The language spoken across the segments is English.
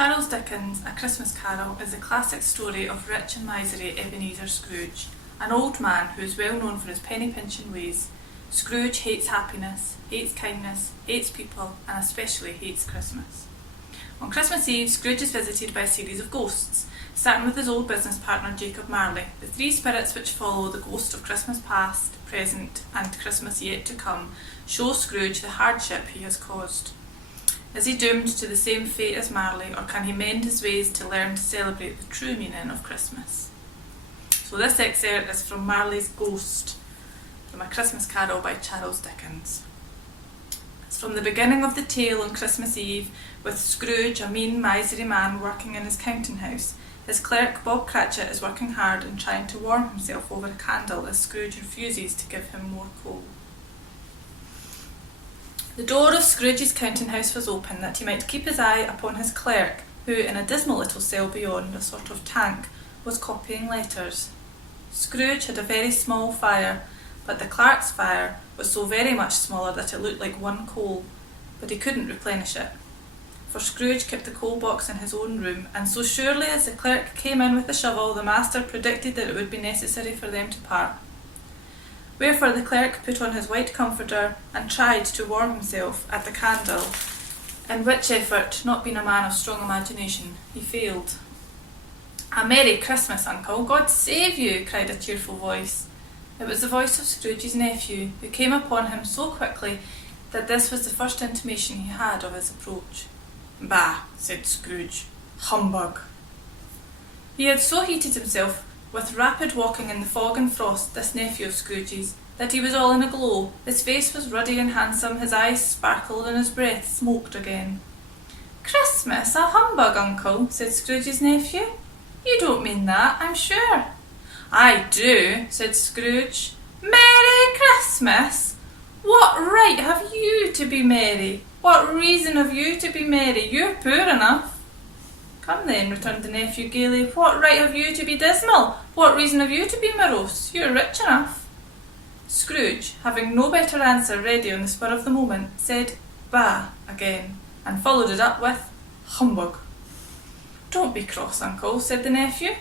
Charles Dickens' A Christmas Carol is a classic story of rich and miserly Ebenezer Scrooge, an old man who is well known for his penny-pinching ways. Scrooge hates happiness, hates kindness, hates people, and especially hates Christmas. On Christmas Eve, Scrooge is visited by a series of ghosts, starting with his old business partner Jacob Marley, the three spirits which follow the ghost of Christmas past, present, and Christmas yet to come, show Scrooge the hardship he has caused. Is he doomed to the same fate as Marley, or can he mend his ways to learn to celebrate the true meaning of Christmas? So this excerpt is from Marley's Ghost, from A Christmas Carol by Charles Dickens. It's from the beginning of the tale on Christmas Eve, with Scrooge, a mean, miserly man, working in his counting house. His clerk, Bob Cratchit, is working hard and trying to warm himself over a candle as Scrooge refuses to give him more coal. The door of Scrooge's counting house was open, that he might keep his eye upon his clerk, who, in a dismal little cell beyond, a sort of tank, was copying letters. Scrooge had a very small fire, but the clerk's fire was so very much smaller that it looked like one coal, but he couldn't replenish it. For Scrooge kept the coal box in his own room, and so surely as the clerk came in with the shovel, the master predicted that it would be necessary for them to part. Wherefore the clerk put on his white comforter and tried to warm himself at the candle, in which effort, not being a man of strong imagination, he failed. "A Merry Christmas, Uncle! God save you!" cried a cheerful voice. It was the voice of Scrooge's nephew, who came upon him so quickly that this was the first intimation he had of his approach. "Bah!" said Scrooge. "Humbug!" He had so heated himself with rapid walking in the fog and frost, this nephew of Scrooge's, that he was all in a glow. His face was ruddy and handsome, his eyes sparkled, and his breath smoked again. "Christmas, a humbug, Uncle," said Scrooge's nephew. "You don't mean that, I'm sure." "I do," said Scrooge. "Merry Christmas! What right have you to be merry? What reason have you to be merry? You're poor enough." "Come then," returned the nephew gaily, "what right have you to be dismal? What reason have you to be morose? You're rich enough." Scrooge, having no better answer ready on the spur of the moment, said "bah" again, and followed it up with "humbug." "Don't be cross, Uncle," said the nephew.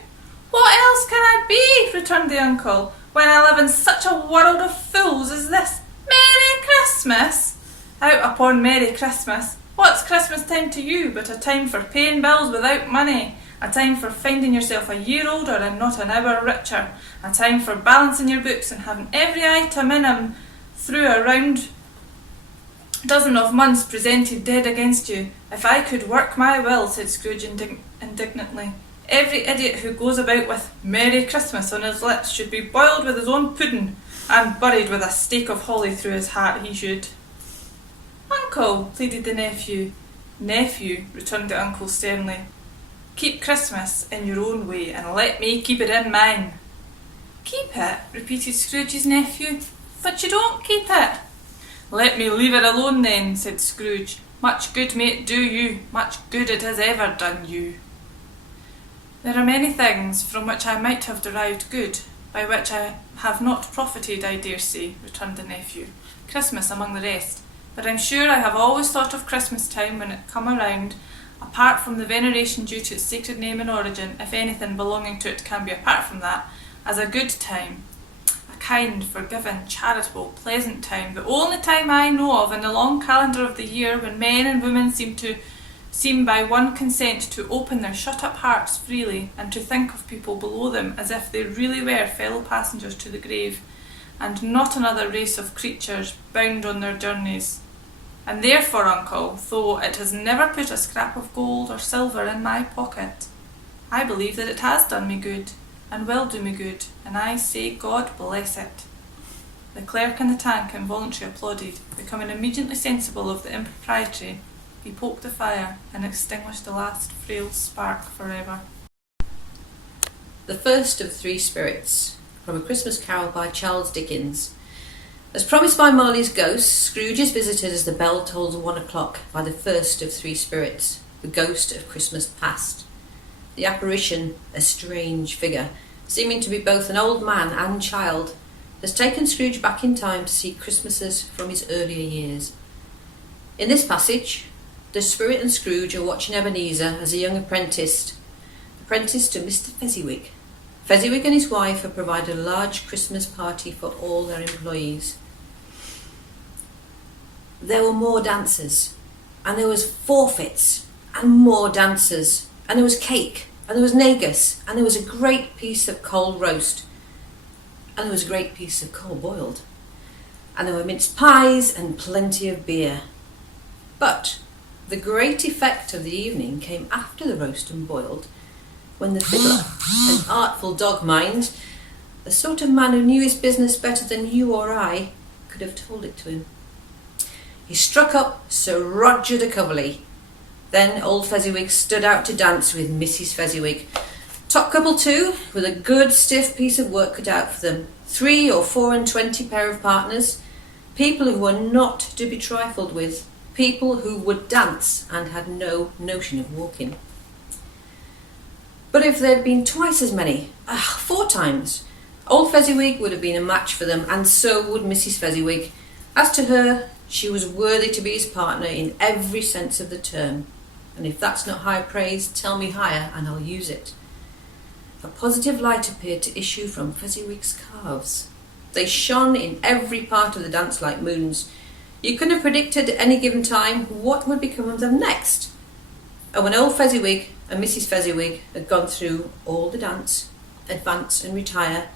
"What else can I be," returned the uncle, "when I live in such a world of fools as this? Merry Christmas! Out upon Merry Christmas! What's Christmas time to you but a time for paying bills without money, a time for finding yourself a year older and not an hour richer, a time for balancing your books and having every item in 'em through a round dozen of months presented dead against you? If I could work my will," said Scrooge indignantly, "every idiot who goes about with Merry Christmas on his lips should be boiled with his own pudding and buried with a stake of holly through his heart, he should." "Uncle," pleaded the nephew. "Nephew," returned the uncle sternly, "keep Christmas in your own way, and let me keep it in mine." "Keep it?" repeated Scrooge's nephew. "But you don't keep it." "Let me leave it alone then," said Scrooge. "Much good may it do you, much good it has ever done you." "There are many things from which I might have derived good, by which I have not profited, I dare say," returned the nephew, "Christmas among the rest. But I'm sure I have always thought of Christmas time when it come around, apart from the veneration due to its sacred name and origin, if anything belonging to it can be apart from that, as a good time, a kind, forgiving, charitable, pleasant time, the only time I know of in the long calendar of the year when men and women seem by one consent to open their shut-up hearts freely, and to think of people below them as if they really were fellow passengers to the grave, and not another race of creatures bound on their journeys. And therefore, Uncle, though it has never put a scrap of gold or silver in my pocket, I believe that it has done me good, and will do me good, and I say God bless it." The clerk in the tank involuntarily applauded. Becoming immediately sensible of the impropriety, he poked the fire and extinguished the last frail spark forever. The First of Three Spirits, from A Christmas Carol by Charles Dickens. As promised by Marley's ghost, Scrooge is visited as the bell tolls 1 o'clock by the first of three spirits, the ghost of Christmas past. The apparition, a strange figure, seeming to be both an old man and child, has taken Scrooge back in time to see Christmases from his earlier years. In this passage, The spirit and Scrooge are watching Ebenezer as a young apprentice to Mr. Fezziwig. Fezziwig and his wife have provided a large Christmas party for all their employees. There were more dancers, and there was forfeits, and more dancers, and there was cake, and there was negus, and there was a great piece of cold roast, and there was a great piece of cold boiled, and there were mince pies and plenty of beer. But the great effect of the evening came after the roast and boiled, when the fiddler, an artful dog mind, the sort of man who knew his business better than you or I, could have told it to him. He struck up Sir Roger de Coverley. Then old Fezziwig stood out to dance with Mrs. Fezziwig. Top couple too, with a good stiff piece of work cut out for them. 3 or 4 and 20 pair of partners, people who were not to be trifled with, people who would dance and had no notion of walking. But if there had been twice as many, 4 times, old Fezziwig would have been a match for them, and so would Mrs. Fezziwig. As to her, she was worthy to be his partner in every sense of the term. And if that's not high praise, tell me higher and I'll use it. A positive light appeared to issue from Fezziwig's calves. They shone in every part of the dance like moons. You couldn't have predicted at any given time what would become of them next. And when old Fezziwig and Mrs. Fezziwig had gone through all the dance, advance and retire,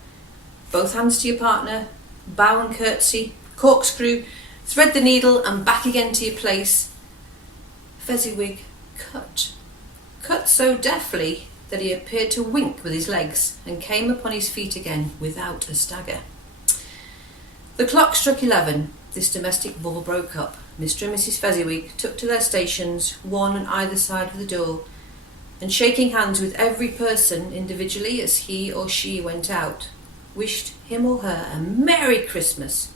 both hands to your partner, bow and curtsy, corkscrew, thread the needle and back again to your place, Fezziwig cut so deftly that he appeared to wink with his legs and came upon his feet again without a stagger. The clock struck 11. This domestic bubble broke up. Mr. and Mrs. Fezziwig took to their stations, one on either side of the door, and shaking hands with every person individually as he or she went out, wished him or her a Merry Christmas.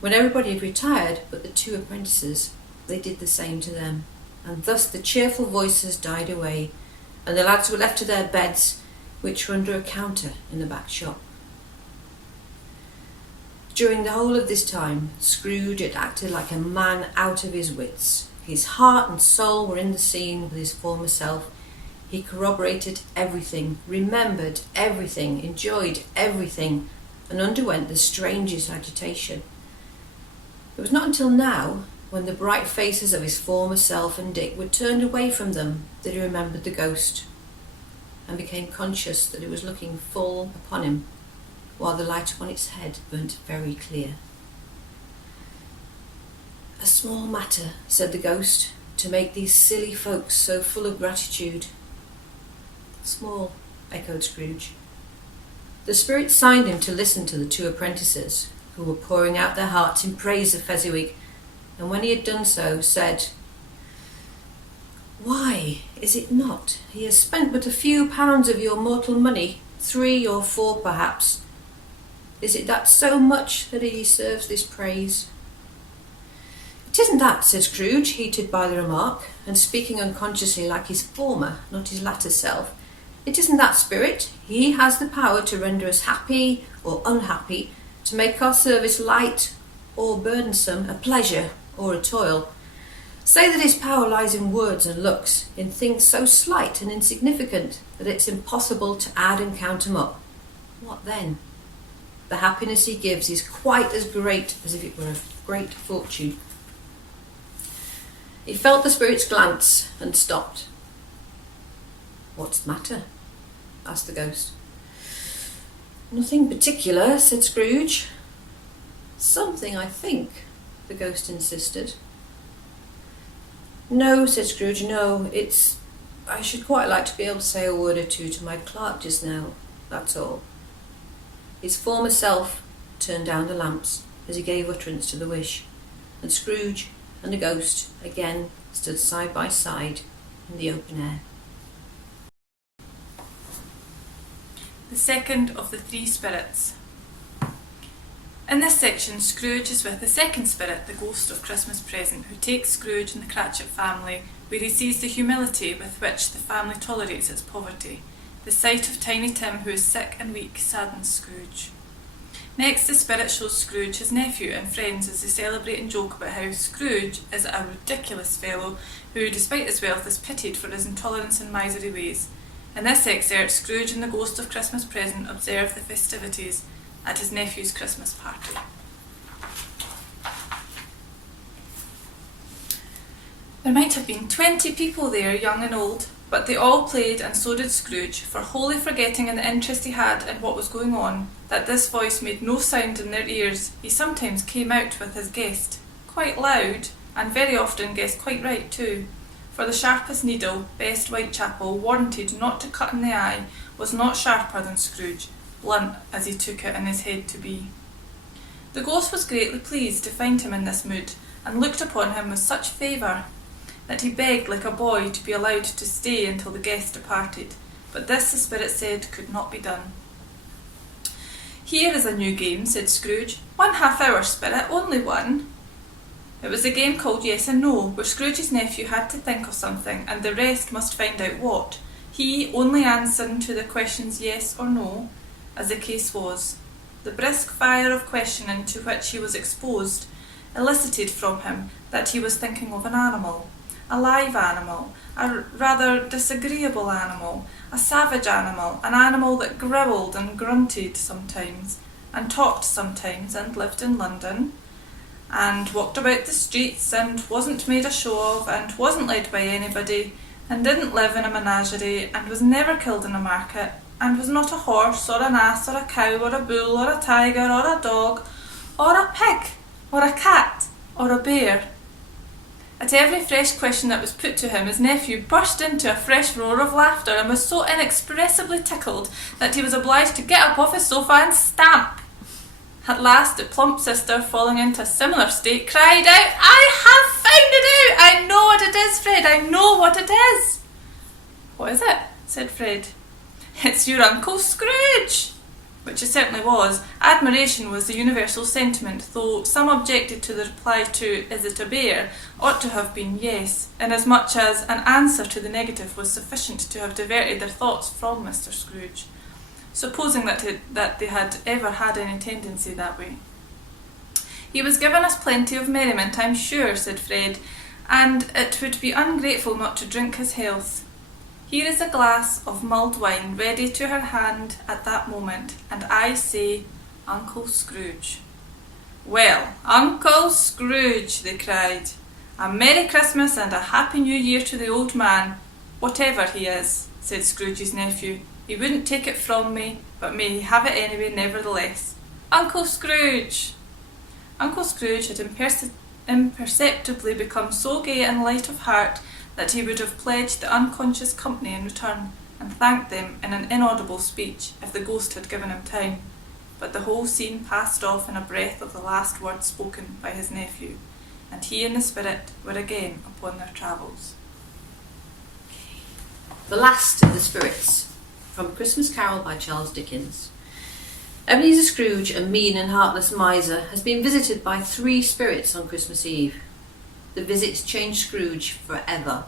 When everybody had retired but the 2 apprentices, they did the same to them, and thus the cheerful voices died away, and the lads were left to their beds, which were under a counter in the back shop. During the whole of this time, Scrooge had acted like a man out of his wits. His heart and soul were in the scene with his former self. He corroborated everything, remembered everything, enjoyed everything, and underwent the strangest agitation. It was not until now, when the bright faces of his former self and Dick were turned away from them, that he remembered the ghost, and became conscious that it was looking full upon him, while the light upon its head burnt very clear. "A small matter," said the ghost, "to make these silly folks so full of gratitude." "Small," echoed Scrooge. The spirit signed him to listen to the 2 apprentices, who were pouring out their hearts in praise of Fezziwig, and when he had done so, said, "Why is it not? He has spent but a few pounds of your mortal money, 3 or 4 perhaps. Is it that so much that he deserves this praise?" "It isn't that," said Scrooge, heated by the remark, and speaking unconsciously like his former, not his latter self. "It isn't that, spirit. He has the power to render us happy or unhappy, to make our service light or burdensome, a pleasure or a toil. Say that his power lies in words and looks, in things so slight and insignificant that it's impossible to add and count them up. What then? The happiness he gives is quite as great as if it were a great fortune." He felt the spirit's glance and stopped. "What's the matter?" asked the ghost. "Nothing particular," said Scrooge. "Something, I think," the ghost insisted. "No," said Scrooge, "no, I should quite like to be able to say a word or 2 to my clerk just now, that's all." His former self turned down the lamps as he gave utterance to the wish, and Scrooge and the ghost again stood side by side in the open air. The second of the 3 spirits. In this section, Scrooge is with the second spirit, the ghost of Christmas Present, who takes Scrooge and the Cratchit family, where he sees the humility with which the family tolerates its poverty. The sight of Tiny Tim, who is sick and weak, saddens Scrooge. Next, the spirit shows Scrooge his nephew and friends as they celebrate and joke about how Scrooge is a ridiculous fellow who, despite his wealth, is pitied for his intolerance and miserly ways. In this excerpt, Scrooge and the Ghost of Christmas Present observe the festivities at his nephew's Christmas party. There might have been 20 people there, young and old, but they all played, and so did Scrooge, for wholly forgetting in the interest he had in what was going on, that this voice made no sound in their ears. He sometimes came out with his guest, quite loud, and very often guessed quite right too, for the sharpest needle, best Whitechapel, warranted not to cut in the eye, was not sharper than Scrooge, blunt as he took it in his head to be. The ghost was greatly pleased to find him in this mood, and looked upon him with such favour, that he begged like a boy to be allowed to stay until the guest departed, but this the spirit said could not be done. "Here is a new game," said Scrooge. "1 half-hour, spirit, only one." It was a game called Yes and No, where Scrooge's nephew had to think of something, and the rest must find out what, he only answering to the questions yes or no, as the case was. The brisk fire of questioning to which he was exposed elicited from him that he was thinking of an animal. A live animal, a rather disagreeable animal, a savage animal, an animal that growled and grunted sometimes, and talked sometimes, and lived in London, and walked about the streets, and wasn't made a show of, and wasn't led by anybody, and didn't live in a menagerie, and was never killed in a market, and was not a horse, or an ass, or a cow, or a bull, or a tiger, or a dog, or a pig, or a cat, or a bear. At every fresh question that was put to him, his nephew burst into a fresh roar of laughter, and was so inexpressibly tickled that he was obliged to get up off his sofa and stamp. At last, the plump sister, falling into a similar state, cried out, "I have found it out! I know what it is, Fred! I know what it is!" "What is it?" said Fred. "It's your Uncle Scrooge!" Which it certainly was. Admiration was the universal sentiment, though some objected to the reply to "Is it a bear?" ought to have been yes, inasmuch as an answer to the negative was sufficient to have diverted their thoughts from Mr. Scrooge, supposing that they had ever had any tendency that way. "He was given us plenty of merriment, I'm sure," said Fred, "and it would be ungrateful not to drink his health. Here is a glass of mulled wine ready to her hand at that moment, and I say, Uncle Scrooge." "Well, Uncle Scrooge," they cried, "a Merry Christmas and a Happy New Year to the old man, whatever he is," said Scrooge's nephew. "He wouldn't take it from me, but may he have it anyway nevertheless. Uncle Scrooge!" Uncle Scrooge had imperceptibly become so gay and light of heart that he would have pledged the unconscious company in return, and thanked them in an inaudible speech if the ghost had given him time. But the whole scene passed off in a breath of the last words spoken by his nephew, and he and the spirit were again upon their travels. The Last of the Spirits, from A Christmas Carol by Charles Dickens. Ebenezer Scrooge, a mean and heartless miser, has been visited by 3 spirits on Christmas Eve. The visits changed Scrooge forever.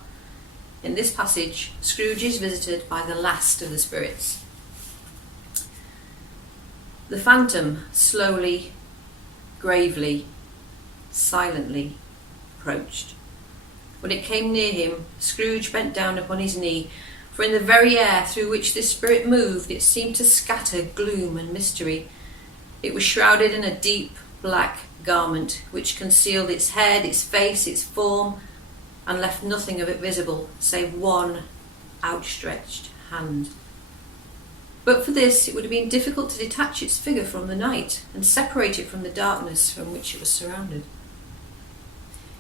In this passage, Scrooge is visited by the last of the spirits. The phantom slowly, gravely, silently approached. When it came near him, Scrooge bent down upon his knee, for in the very air through which this spirit moved, it seemed to scatter gloom and mystery. It was shrouded in a deep black garment which concealed its head, its face, its form, and left nothing of it visible save one outstretched hand. But for this, it would have been difficult to detach its figure from the night and separate it from the darkness from which it was surrounded.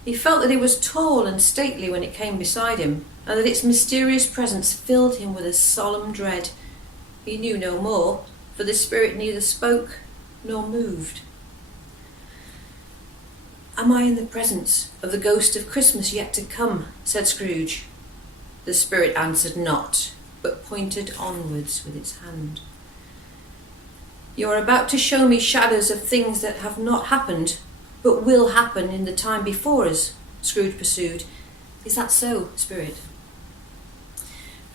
He felt that it was tall and stately when it came beside him, and that its mysterious presence filled him with a solemn dread. He knew no more, for the spirit neither spoke nor moved. "Am I in the presence of the ghost of Christmas yet to come?" said Scrooge. The spirit answered not, but pointed onwards with its hand. "You are about to show me shadows of things that have not happened, but will happen in the time before us," Scrooge pursued. "Is that so, spirit?"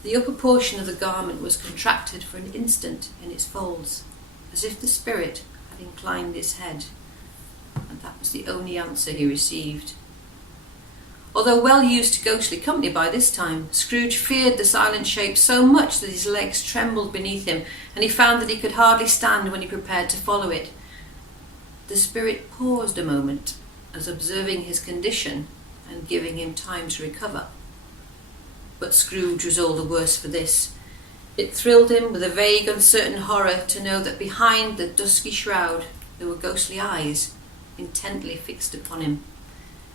The upper portion of the garment was contracted for an instant in its folds, as if the spirit and inclined his head, and that was the only answer he received. Although well used to ghostly company by this time, Scrooge feared the silent shape so much that his legs trembled beneath him, and he found that he could hardly stand when he prepared to follow it. The spirit paused a moment, as observing his condition and giving him time to recover. But Scrooge was all the worse for this. It thrilled him with a vague, uncertain horror to know that behind the dusky shroud there were ghostly eyes intently fixed upon him,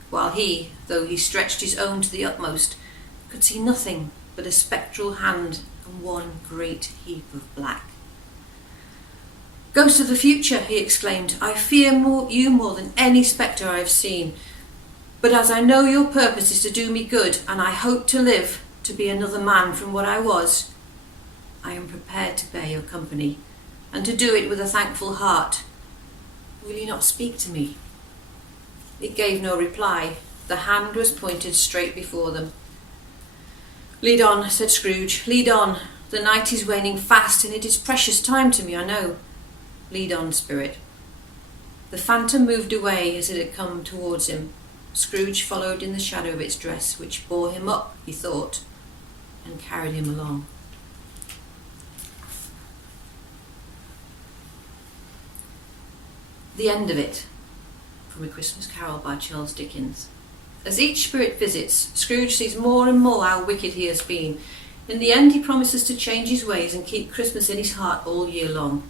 while he, though he stretched his own to the utmost, could see nothing but a spectral hand and one great heap of black. "Ghost of the future," he exclaimed, "I fear you more than any spectre I have seen. But as I know your purpose is to do me good, and I hope to live to be another man from what I was, I am prepared to bear your company, and to do it with a thankful heart. Will you not speak to me?" It gave no reply. The hand was pointed straight before them. "Lead on," said Scrooge. "Lead on. The night is waning fast, and it is precious time to me, I know. Lead on, spirit." The phantom moved away as it had come towards him. Scrooge followed in the shadow of its dress, which bore him up, he thought, and carried him along. The End of It, from A Christmas Carol by Charles Dickens. As each spirit visits, Scrooge sees more and more how wicked he has been. In the end, he promises to change his ways and keep Christmas in his heart all year long.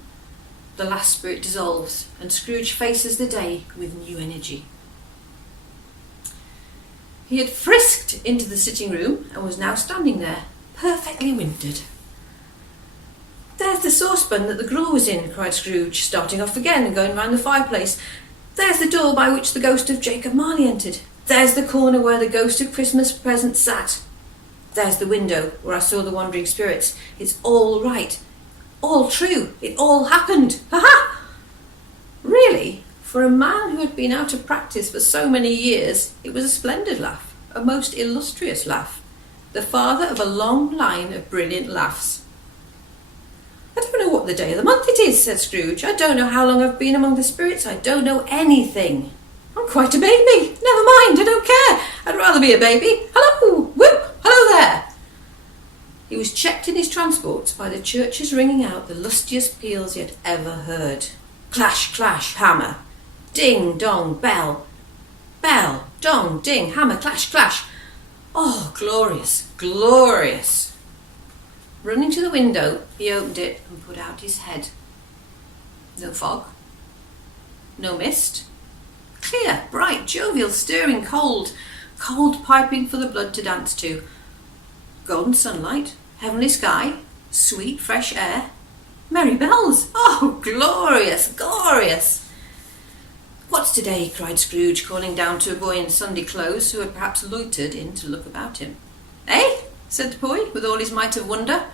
The last spirit dissolves, and Scrooge faces the day with new energy. He had frisked into the sitting room and was now standing there, perfectly wintered. "There's the saucepan that the gruel was in," cried Scrooge, starting off again and going round the fireplace. "There's the door by which the ghost of Jacob Marley entered. There's the corner where the ghost of Christmas present sat. There's the window where I saw the wandering spirits. It's all right. All true. It all happened. Ha-ha!" Really, for a man who had been out of practice for so many years, it was a splendid laugh, a most illustrious laugh, the father of a long line of brilliant laughs. "I don't know what the day of the month it is," said Scrooge. "I don't know how long I've been among the spirits. I don't know anything. I'm quite a baby. Never mind, I don't care. I'd rather be a baby. Hello! Whoop! Hello there!" He was checked in his transports by the churches ringing out the lustiest peals he had ever heard. Clash, clash, hammer. Ding, dong, bell. Bell, dong, ding, hammer, clash, clash. Oh, glorious, glorious. Running to the window, he opened it and put out his head. No fog. No mist. Clear, bright, jovial, stirring, cold. Cold piping for the blood to dance to. Golden sunlight. Heavenly sky, sweet fresh air, merry bells. Oh, glorious, glorious. "What's today?" cried Scrooge, calling down to a boy in Sunday clothes who had perhaps loitered in to look about him. "Eh?" said the boy, with all his might of wonder.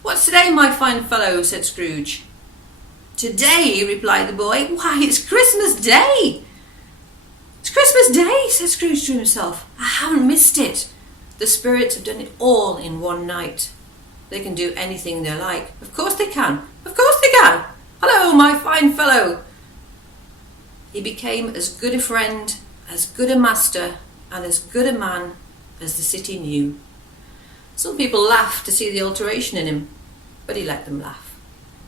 "What's today, my fine fellow?" said Scrooge. "Today," replied the boy. "Why, it's Christmas Day." "It's Christmas Day," said Scrooge to himself. "I haven't missed it. The spirits have done it all in one night. They can do anything they like. Of course they can. Of course they can. Hello, my fine fellow." He became as good a friend, as good a master, and as good a man as the city knew. Some people laughed to see the alteration in him, but he let them laugh.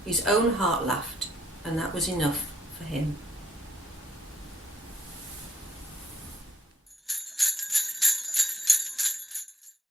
His own heart laughed, and that was enough for him.